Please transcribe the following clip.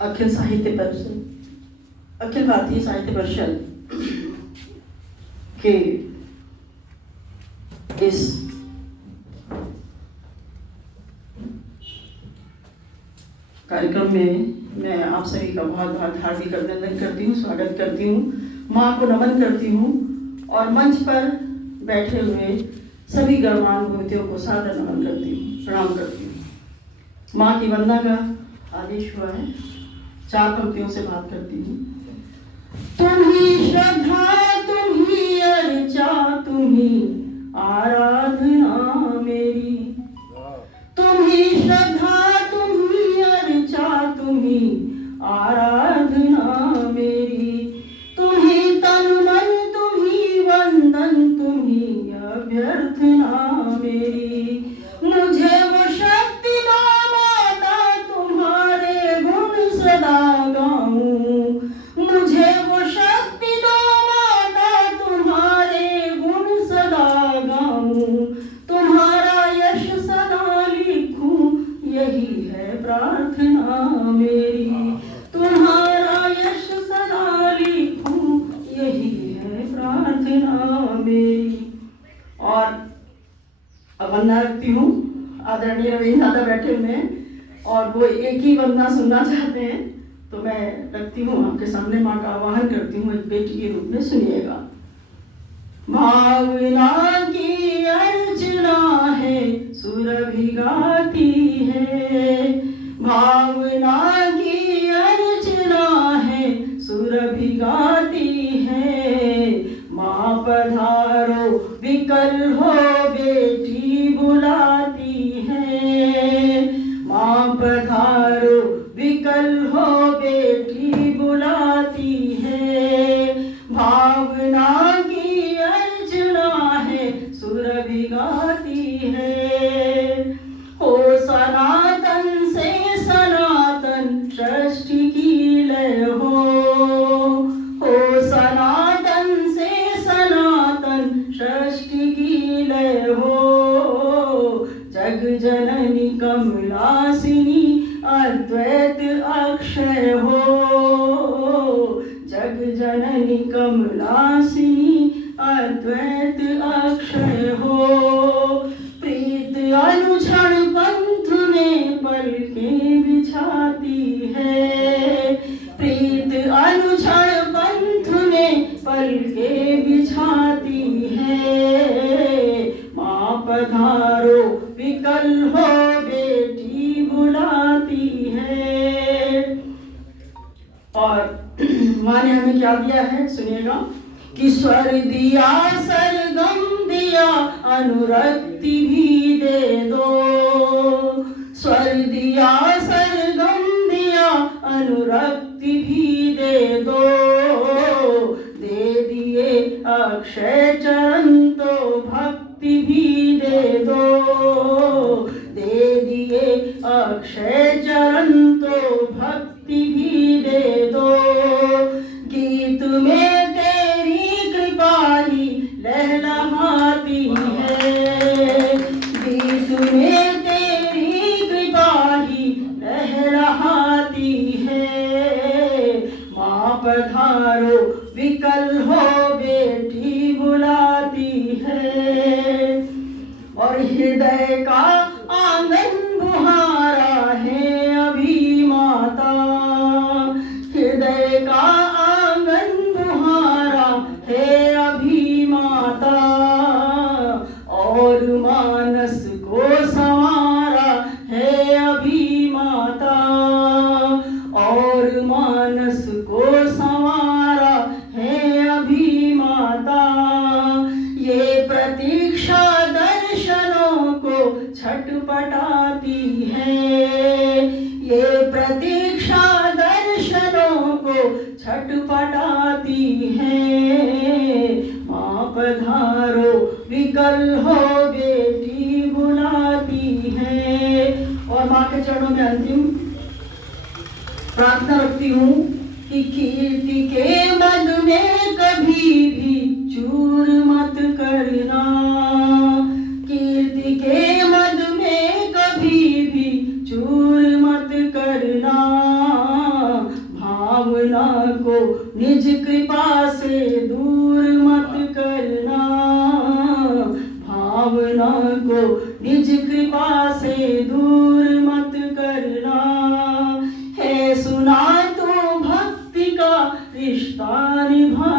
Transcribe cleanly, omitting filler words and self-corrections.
अखिल साहित्य परिषद, अखिल भारतीय साहित्य परिषद के इस कार्यक्रम में मैं आप सभी का बहुत बहुत हार्दिक अभिनंदन करती हूँ, स्वागत करती हूँ, माँ को नमन करती हूँ और मंच पर बैठे हुए सभी गणमान्य व्यक्तियों को सादर नमन करती हूँ, प्रणाम करती हूँ। माँ की वंदना का आदेश हुआ है, 4 पंक्तियों से बात करती हूँ। तुम्ही श्रद्धा, तुम्ही अर्चा, तुम्ही आराधना मेरी। तुम्ही श्रद्धा, तुम्ही अर्चा, तुम्ही आराधना मेरी। तुम्ही तन मन, तुम्ही वंदन, तुम्ही अभ्यर्थना मेरी। मुझे वो शक्ति ना माता, तुम्हारे गुण सदा गाऊं। मुझे वो शक्ति दो माता, तुम्हारे गुण सदा गाऊं। तुम्हारा यश सदा लिखूं, यही है प्रार्थना मेरी। तुम्हारा यश सदा लिखूं, यही है प्रार्थना मेरी। और अब वंदना रखती हूँ, आदरणीय रवींद्र दादा बैठे हुए हैं और वो एक ही वंदना सुनना चाहते हैं, तो मैं रखती हूँ आपके सामने। माँ का आवाहन करती हूँ एक बेटी के रूप में, सुनिएगा। भावना की अर्चना है, सुरभि गाती है। भावना की अर्चना है, सुरभि गाती है। माँ पधारो विकल हो, बेटी बुलाती है। माँ पधारो विकल हो, बेटी बुलाती है। भावना की अर्चना है, सुरभि गाती है। हो सनातन से सनातन सृष्टि की लय हो। हो सनातन से सनातन सृष्टि की लय हो। जग जननी कमलासिनी अद्वैत अक्षय हो। जग जननी कमलासिनी अद्वैत अक्षय हो। प्रीत अनुक्षण पंथ में पलकें बिछाती है। प्रीत अनुक्षण पंथ में पलकें बिछाती है। माँ पधारो विकल हो, बेटी बुलाती है। और माँ ने हमें क्या दिया है, सुनिएगा। कि स्वर दिया, सरगम दिया, अनुरक्ति भी दे दो। स्वर दिया, सरगम दिया, अनुरक्ति भी दे दो। दे दिए अक्षय चरण, तो भक्ति भी दे दो। दे दिए अक्षय चरण, तो भक्ति भी दे दो। गीत में तेरी कृपा ही लहलहाती है। गीत में तेरी कृपा ही लहलहाती है। माँ पधारो विकल हो, बेटी बुलाती है। और हृदय का आंगन बुहारा है अभी माता। हृदय का आंगन बुहारा है अभी माता। और मानस को संवारा है अभी माता। और मानस को संवारा है अभी माता। ये प्रतीक्षा दर्शनों को छटपटाती है। ये प्रतीक्षा दर्शनों को छटपटाती है। माँ पधारो विकल हो, बेटी बुलाती है। और माँ के चरणों में अंतिम प्रार्थना रखती हूँ कि कीर्ति के मद में कभी भी चूर मत करना। कीर्ति के मद में कभी भी चूर मत करना। निज कृपा से दूर मत करना, भावना को निज कृपा से दूर मत करना। है सुना तो भक्ति का रिश्ता निभा